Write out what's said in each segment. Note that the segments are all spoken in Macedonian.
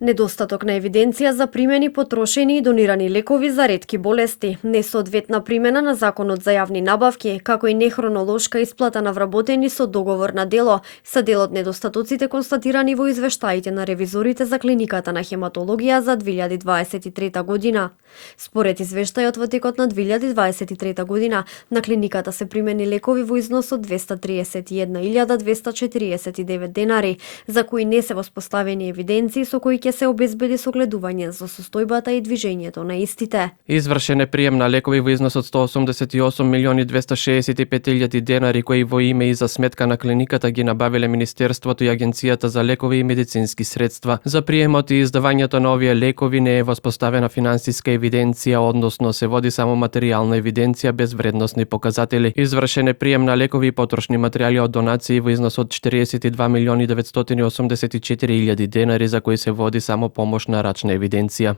Недостаток на евиденција за примени, потрошени и донирани лекови за ретки болести, несоодветна примена на Законот за јавни набавки, како и нехронолошка исплата на вработени со договор на дело, се дел од недостатоците констатирани во извештаите на ревизорите за клиниката на хематологија за 2023 година. Според извештајот, во текот на 2023 година на клиниката се примени лекови во износ од 231.249 денари, за кои не се воспоставени евиденции со кои ќе се обезбеди согледување за состојбата и движењето на истите. Извршен е прием на лекови во износ од 188.265.000 денари, кои во име и за сметка на клиниката ги набавиле Министерството и Агенцијата за лекови и медицински средства. За приемот и издавањето на овие лекови не е воспоставена финансиска евиденција, односно се води само материјална евиденција без вредносни показатели. Извршен е прием на лекови и потрошни материјали од донации во износ од 42.984.000 денари, за кои се води само помошна рачна евиденција.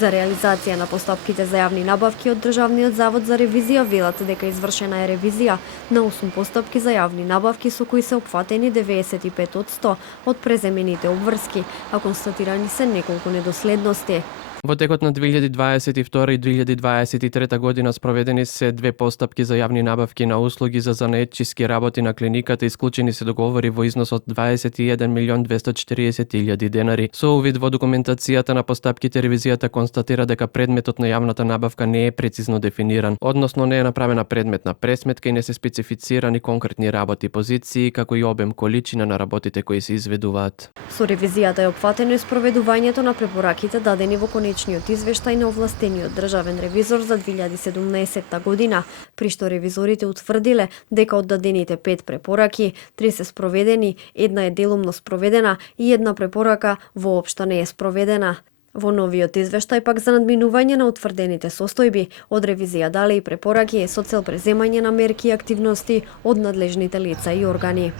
За реализација на постапките за јавни набавки од Државниот завод за ревизија велат дека извршена е ревизија на 8 постапки за јавни набавки со кои се опфатени 95% од преземените обврски, а констатирани се неколку недоследности. Во текот на 2022 и 2023 година спроведени се 2 постапки за јавни набавки на услуги за занаетчиски работи на клиниката, исклучени се договори во износ од 21.240.000 денари. Со увид во документацијата на постапките, ревизијата констатира дека предметот на јавната набавка не е прецизно дефиниран, односно не е направена предметна пресметка и не се специфицирани конкретни работи, позиции, како и обем, количина на работите кои се изведуваат. Со ревизијата е опфатено и спроведувањето на препораките дадени во конечниот извештај на овластениот државен ревизор за 2017 година, при што ревизорите утврдиле дека од дадените 5 препораки, 3 се спроведени, една е делумно спроведена и една препорака воопшто не е спроведена. Во новиот извештај пак за надминување на утврдените состојби, од ревизија дале и препораки со цел преземање на мерки и активности од надлежните лица и органи.